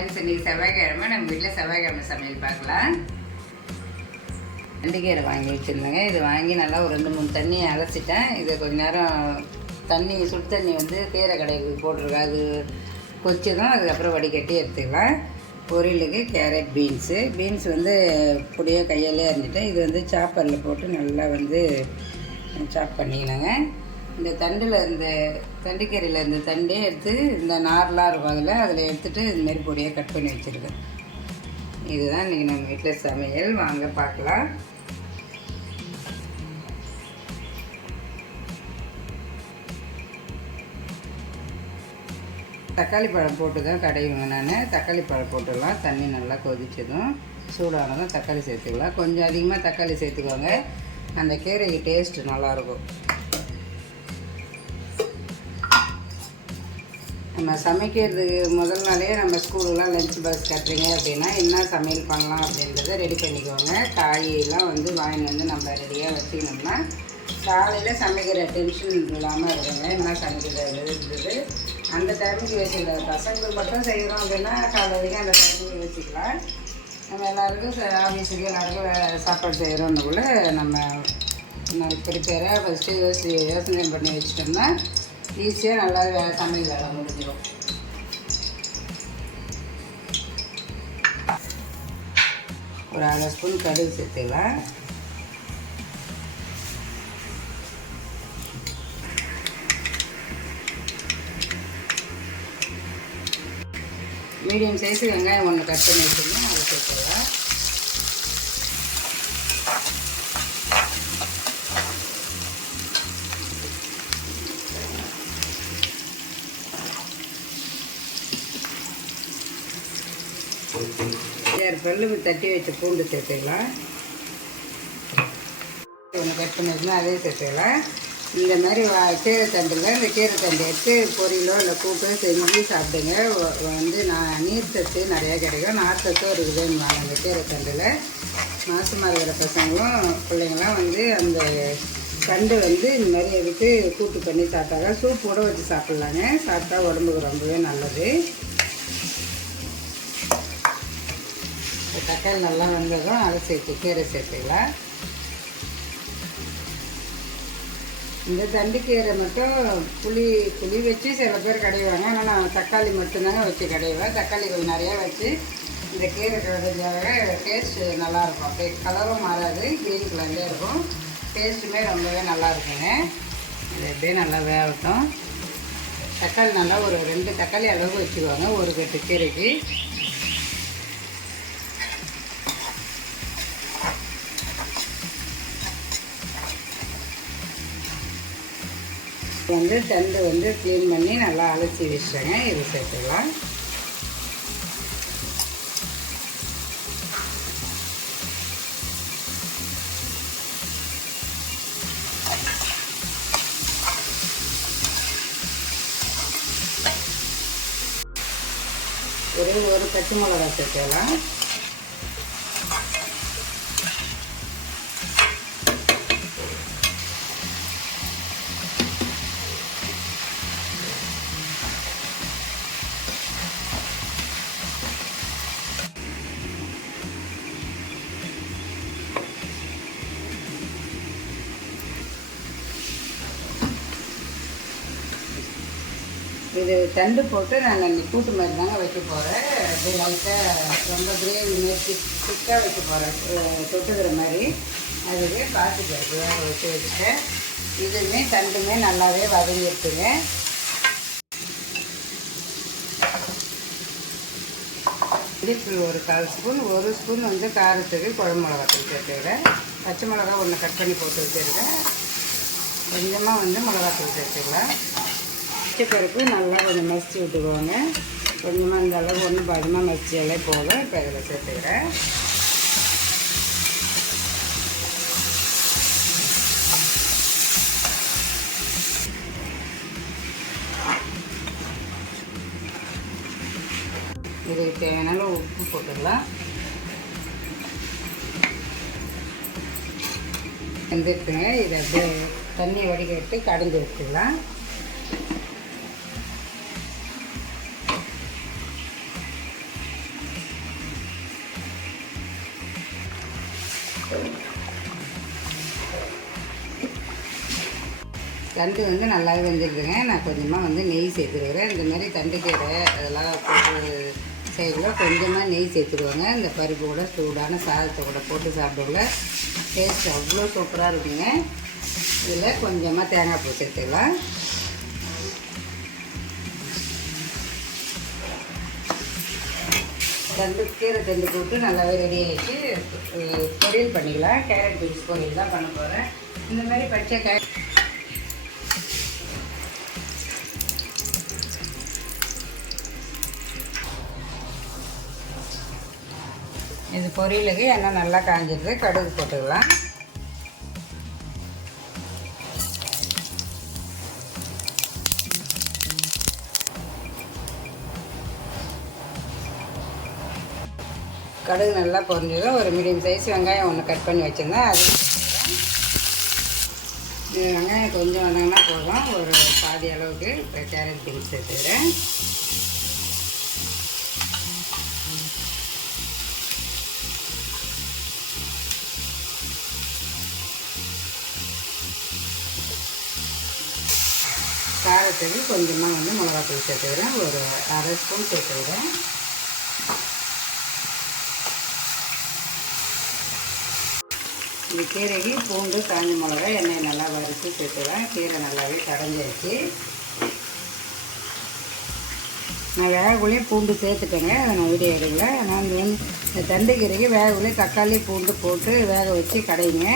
Friends இன்னைக்கு செவ்வாய்க்கிழமை நம்ம வீட்டில் செவ்வாய்க்கிழமை சமையல் பார்க்கலாம். வெண்டைக்கீரை வாங்கி வச்சுருந்தேங்க. இது வாங்கி நல்லா ஒரு ரெண்டு மூணு தண்ணியை அலசிட்டேன். இது கொஞ்ச நேரம் தண்ணி சுடு தண்ணி வந்து கீரை கடைக்கு போட்டிருக்கேன். அது கொச்சதும் அதுக்கப்புறம் வடிகட்டி எடுத்துக்கலாம். பொரியலுக்கு கேரட் பீன்ஸு. பீன்ஸ் வந்து பொடியாக கையாலே அறிஞ்சிட்டேன் இது வந்து சாப்பரில் போட்டு நல்லா வந்து சாப் பண்ணிக்கலாங்க. இந்த தண்டில் இருந்த தண்டுக்கீரையில் இருந்த தண்டே எடுத்து இந்த நார்லாம் இருக்கும் அதில் அதில் எடுத்துகிட்டு இதுமாரி பொடியாக கட் பண்ணி வச்சுருக்கேன். இதுதான் இன்றைக்கி நம்ம வீட்டில் சமையல். வாங்க பார்க்கலாம். தக்காளி பழம் போட்டு தான் கடையுங்க நான். தக்காளி பழம் போட்டுடலாம் தண்ணி நல்லா கொதிச்சதும் சூடானதும் தக்காளி சேர்த்துக்கலாம். கொஞ்சம் அதிகமாக தக்காளி சேர்த்துக்கோங்க. அந்த கீரைக்கு டேஸ்ட்டு நல்லாயிருக்கும். நம்ம சமைக்கிறதுக்கு முதல் நாளே நம்ம ஸ்கூலுக்குலாம் லஞ்ச் பாக்ஸ் கட்டுறீங்க அப்படின்னா என்ன சமையல் பண்ணலாம் அப்படின்றத ரெடி பண்ணிக்கோங்க. காயெல்லாம் வந்து வாங்கிட்டு வந்து நம்ம ரெடியாக வச்சுக்கணும்னா காலையில் சமைக்கிற டென்ஷன் இல்லாமல் இருக்குங்க என்ன சமைக்கிறது? இருந்தது அந்த டைமுக்கு வச்சுக்கலாம். பசங்களுக்கு மட்டும் செய்கிறோம் அப்படின்னா காலையிலேயே அந்த டைமுக்கு வச்சுக்கலாம். நம்ம எல்லாருக்கும் ச- ஆஃபீஸுக்கு எல்லாருக்கும் சாப்பாடு சாப்பாடு கூட நம்ம நான் ப்ரிப்பேராக ஃபஸ்ட்டு யோசி யோசனை பண்ணி வச்சிட்டோம்னா ஈஸியாக நல்லா வே- சமையல் வேலை முடிஞ்சிடும் ஒரு அரை ஸ்பூன் கடுகு சேர்த்துக்கலாம் மீடியம் சைஸ் வெங்காயம் ஒன்று கட் பண்ணி வச்சுருந்தோம் அதை சேர்த்துக்கலாம் சரி பல்லு தட்டி வச்ச பூண்டு சேர்த்துக்கலாம். ஒன்று கட் பண்ணிருந்தோம் அதையும் சேர்த்துக்கலாம். இந்த மாதிரி வா கீரைத்தண்டில் இந்த கீரைத்தண்டை எடுத்து பொரியலோ இல்லை கூட்டோ செஞ்சு சாப்பிடுங்க. வந்து நான் நீர் சத்து நிறையா கிடைக்கும். நார் சத்தும் இருக்குதுன்னு வாங்க இந்த கீரை மாசமாக இருக்கிற பசங்களும் பிள்ளைங்களாம் வந்து அந்த தண்டு வந்து இந்த மாதிரி எடுத்து கூட்டு பண்ணி சாப்பிட்டாங்க சூப் கூட வச்சு சாப்பிட்லாங்க. சாப்பிட்டா உடம்புக்கு ரொம்பவே நல்லது. தக்காளி நல்லா வந்ததும் அதை சேர்த்து கீரை சேர்த்துக்கலாம். இந்த தண்டுக்கீரை மட்டும் புளி புளி வச்சு சில பேர் கடைவாங்க. ஆனால் நான் தக்காளி மட்டும்தாங்க வச்சு கடைவேன். தக்காளி கொஞ்சம் நிறையா வச்சு இந்த கீரை கடைஞ்சாக டேஸ்ட்டு நல்லாயிருக்கும் அப்படியே கலரும் மாறாது. க்ரீன் கலர்லேயே இருக்கும். டேஸ்ட்டுமே ரொம்பவே நல்லா இருக்குங்க. இது அப்படியே நல்லா வேகட்டும். தக்காளி நல்லா ஒரு ரெண்டு தக்காளி அளவுக்கு வச்சுக்குவாங்க ஒரு கட்டு கீரைக்கு. வந்து தண்டு வந்து க்ளீன் பண்ணி நல்லா அலசி வச்சிட்டேங்க. இது சேர்த்துக்கலாம். ஒரே ஒரு பச்சை மிளகா சேர்த்துக்கலாம். இது தண்டு போட்டு நான் இன்னைக்கு கூட்டு மாதிரி தாங்க வைக்க போகிறேன் அப்படி லைட்டாக ரொம்ப கிரேவி மாதிரி திக்காக வைக்க போகிறேன் தொட்டுக்கிற மாதிரி. அதுவே பார்த்துக்கிறது வேக வச்சு வச்சுட்டேன் இதுவுமே தண்டுமே நல்லாவே வதங்கிட்டுங்க இடிப்பில் ஒரு கால் ஸ்பூன் ஒரு ஸ்பூன் வந்து காரத்துக்கு குழம்பு மிளகாத்தூள் சேர்த்துக்கிறேன். பச்சை மிளகா ஒன்று கட் பண்ணி போட்டு வச்சுருக்கேன். கொஞ்சமாக வந்து மிளகாத்தூள் சேர்த்துக்கலாம். பச்சைப்பருப்பு நல்லா கொஞ்சம் மசிச்சு விட்டுக்கோங்க. கொஞ்சமாக இந்த அளவு ஒன்று பாதிமாக மசிச்சாலே போதும். இப்போ இதில் சேர்த்துக்கிறேன். இதுக்கு தேவையான அளவு உப்பு போட்டுக்கலாம் வெந்துட்டுங்க இதை அப்படியே தண்ணி வடிகட்டி கடைஞ்சி வச்சுக்கலாம் தண்டு வந்து நல்லாவே வெந்துருக்குங்க. நான் கொஞ்சமாக வந்து நெய் சேர்த்துருக்குறேன் இந்த மாதிரி தண்டுக்கீரை அதெல்லாம் போட்டு செய்யக்குள்ள கொஞ்சமாக நெய் சேர்த்துருவாங்க இந்த பருப்பு கூட சூடான சாதத்தை கூட போட்டு சாப்பிடக்குள்ள டேஸ்ட் அவ்வளோ சூப்பராக இருக்குங்க. இதில் கொஞ்சமாக தேங்காய் பூ சேர்த்துக்கலாம். தண்டு கீரை தண்டு போட்டு நல்லாவே ரெடி ஆகிடுச்சு பொரியல் பண்ணிக்கலாம். கேரட் பீன்ஸ் பொரியல் தான் பண்ண போகிறேன் இந்த மாதிரி பச்சை கே இது பொரியலுக்கு எண்ணெய் நல்லா காஞ்சிடுது கடுகு போட்டுக்கலாம். கடுகு நல்லா பொரிஞ்சிடும் ஒரு மீடியம் சைஸ் வெங்காயம் ஒன்று கட் பண்ணி வச்சுருந்தேன் அது இது வெங்காயம் கொஞ்சம் வந்தாங்கன்னா போதும். ஒரு பாதி அளவுக்கு இப்போ கேரட் பீன்ஸ் சேர்த்துக்கிறேன் காரத்துக்கு கொஞ்சமாக வந்து மிளகாத்தூள் சேர்த்துக்கிறேன். ஒரு அரை ஸ்பூன் சேர்த்துக்கிறேன். இந்த கீரைக்கு பூண்டு காஞ்சி மிளகா எண்ணெய் நல்லா வறுத்து சேர்த்துவேன் கீரை நல்லாவே கடைஞ்சிருச்சு நான் வேகக்குள்ளேயே பூண்டு சேர்த்துட்டேங்க. அதை நான் வீடியோ எடுக்கல நான் இந்த தண்டுக்கீரைக்கு வேகக்குள்ளேயும் வேகக்குள்ளேயே தக்காளி பூண்டு போட்டு வேக வச்சு கடைங்க.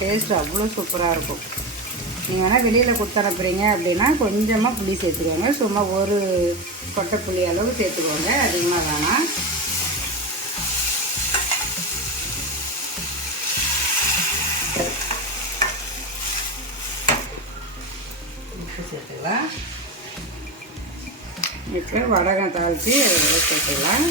டேஸ்ட் அவ்வளோ சூப்பராக இருக்கும். நீங்கள் வேணால் வெளியில் கொடுத்தனுப்புறீங்க அப்படின்னா கொஞ்சமாக புளி சேர்த்துக்கோங்க. சும்மா ஒரு கொட்டை புளி அளவு சேர்த்துக்கோங்க. அதிகமாக வேணாம். உப்பு சேர்த்துக்கலாம். இப்போ வடகம் தாளித்து அதில் சேர்த்துக்கலாம்.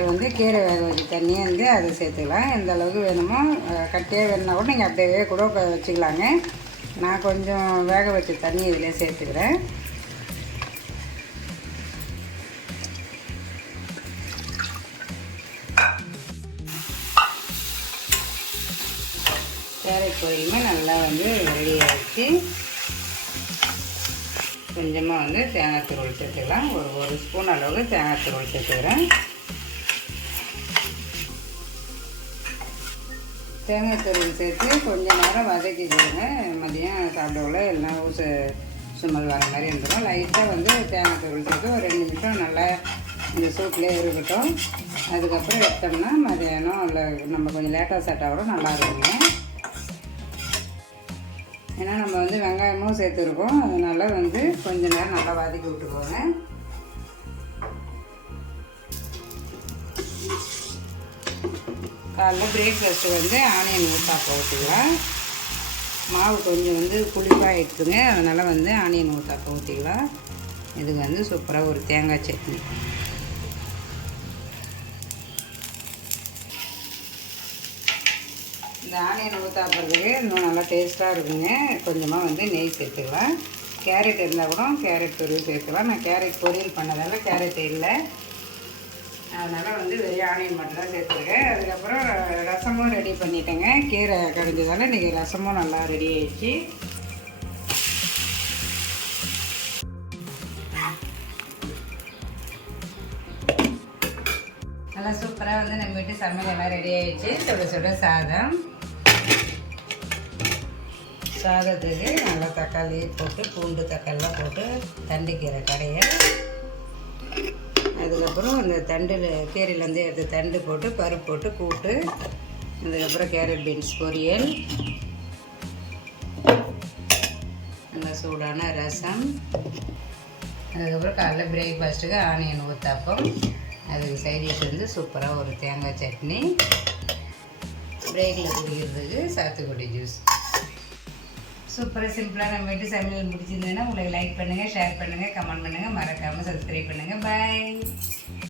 இப்போ வந்து கீரை வேக வச்ச தண்ணியை வந்து அதை சேர்த்துக்கலாம். எந்த அளவுக்கு வேணுமோ கட்டியாக வேணும்னா கூட நீங்கள் அப்படியே கூட வச்சுக்கலாங்க. நான் கொஞ்சம் வேக வச்ச தண்ணி இதில் சேர்த்துக்கிறேன். கேரட் பொரியுமே நல்லா வந்து ரெடி ஆகிடுச்சு கொஞ்சமாக வந்து தேங்காய் துருள் சேர்த்துக்கலாம். ஒரு ஒரு ஸ்பூன் அளவுக்கு தேங்காய் துருள் சேர்த்துக்கிறேன். தேங்காய் துருவல் சேர்த்து கொஞ்சம் நேரம் வதக்கிக்கிடுங்க மதியம் சாப்பிடக்குள்ள எல்லாம் ஊச சுமல் வர மாதிரி இருந்துடும் லைட்டாக வந்து தேங்காய் துருவல் சேர்த்து ஒரு ரெண்டு நிமிஷம் நல்லா இந்த சூப்லேயே இருக்கட்டும். அதுக்கப்புறம் எடுத்தோம்னா மதியானம் இல்லை நம்ம கொஞ்சம் லேட்டாக சாப்பிட்டா கூட நல்லா இருக்குங்க. ஏன்னா நம்ம வந்து வெங்காயமும் சேர்த்துருக்கோம். அதனால் வந்து கொஞ்ச நேரம் நல்லா வதக்கி விட்டுக்கோங்க. காலைல பிரேக்ஃபாஸ்ட்டு வந்து ஆனியன் ஊத்தாப்பம் ஊற்றிக்கலாம் மாவு கொஞ்சம் வந்து புளிப்பாக எடுத்துங்க. அதனால் வந்து ஆனியன் ஊத்தாப்பம் ஊற்றிக்கலாம் இதுக்கு வந்து சூப்பராக ஒரு தேங்காய் சட்னி. இந்த ஆனியன் ஊற்றாப்புறதுக்கு இன்னும் நல்லா டேஸ்ட்டாக இருக்குங்க. கொஞ்சமாக வந்து நெய் சேர்த்துக்கலாம் கேரட் இருந்தால் கூட கேரட் பொரியல் சேர்த்துக்கலாம் நான் கேரட் பொரியல் பண்ணதால் கேரட் இல்லை. அதனால் வந்து வெறும் ஆனியன் மட்டும் தான் சேர்த்துருக்கேன் அதுக்கப்புறம் ரசமும் ரெடி பண்ணிட்டேங்க. கீரை கடைஞ்சதால இன்றைக்கி ரசமும் நல்லா ரெடி ஆயிடுச்சு. நல்லா சூப்பராக வந்து நம்ம வீட்டு சமையல் எல்லாம் ரெடி ஆயிடுச்சு. சுட சுட சாதம். சாதத்துக்கு நல்லா தக்காளி போட்டு பூண்டு தக்காளிலாம் போட்டு தண்டுக்கீரை கடையை. அதுக்கப்புறம் அந்த தண்டில் கீரையிலேருந்து எடுத்து தண்டு போட்டு பருப்பு போட்டு கூட்டு. அதுக்கப்புறம் கேரட் பீன்ஸ் பொரியல். நல்லா சூடான ரசம். அதுக்கப்புறம் காலைல பிரேக்ஃபாஸ்ட்டுக்கு ஆனியன் ஊத்தாப்பம். அதுக்கு சைட் டிஷ் வந்து சூப்பராக ஒரு தேங்காய் சட்னி. பிரேக்கில் குடிக்கிறதுக்கு சாத்துக்குடி ஜூஸ் சூப்பராக சிம்பிளாக நம்ம வீட்டு சமையல் முடிச்சிருந்ததுன்னா உங்களுக்கு லைக் பண்ணுங்கள் ஷேர் பண்ணுங்கள் கமெண்ட் பண்ணுங்கள் மறக்காமல் சப்ஸ்கிரைப் பண்ணுங்கள் பாய்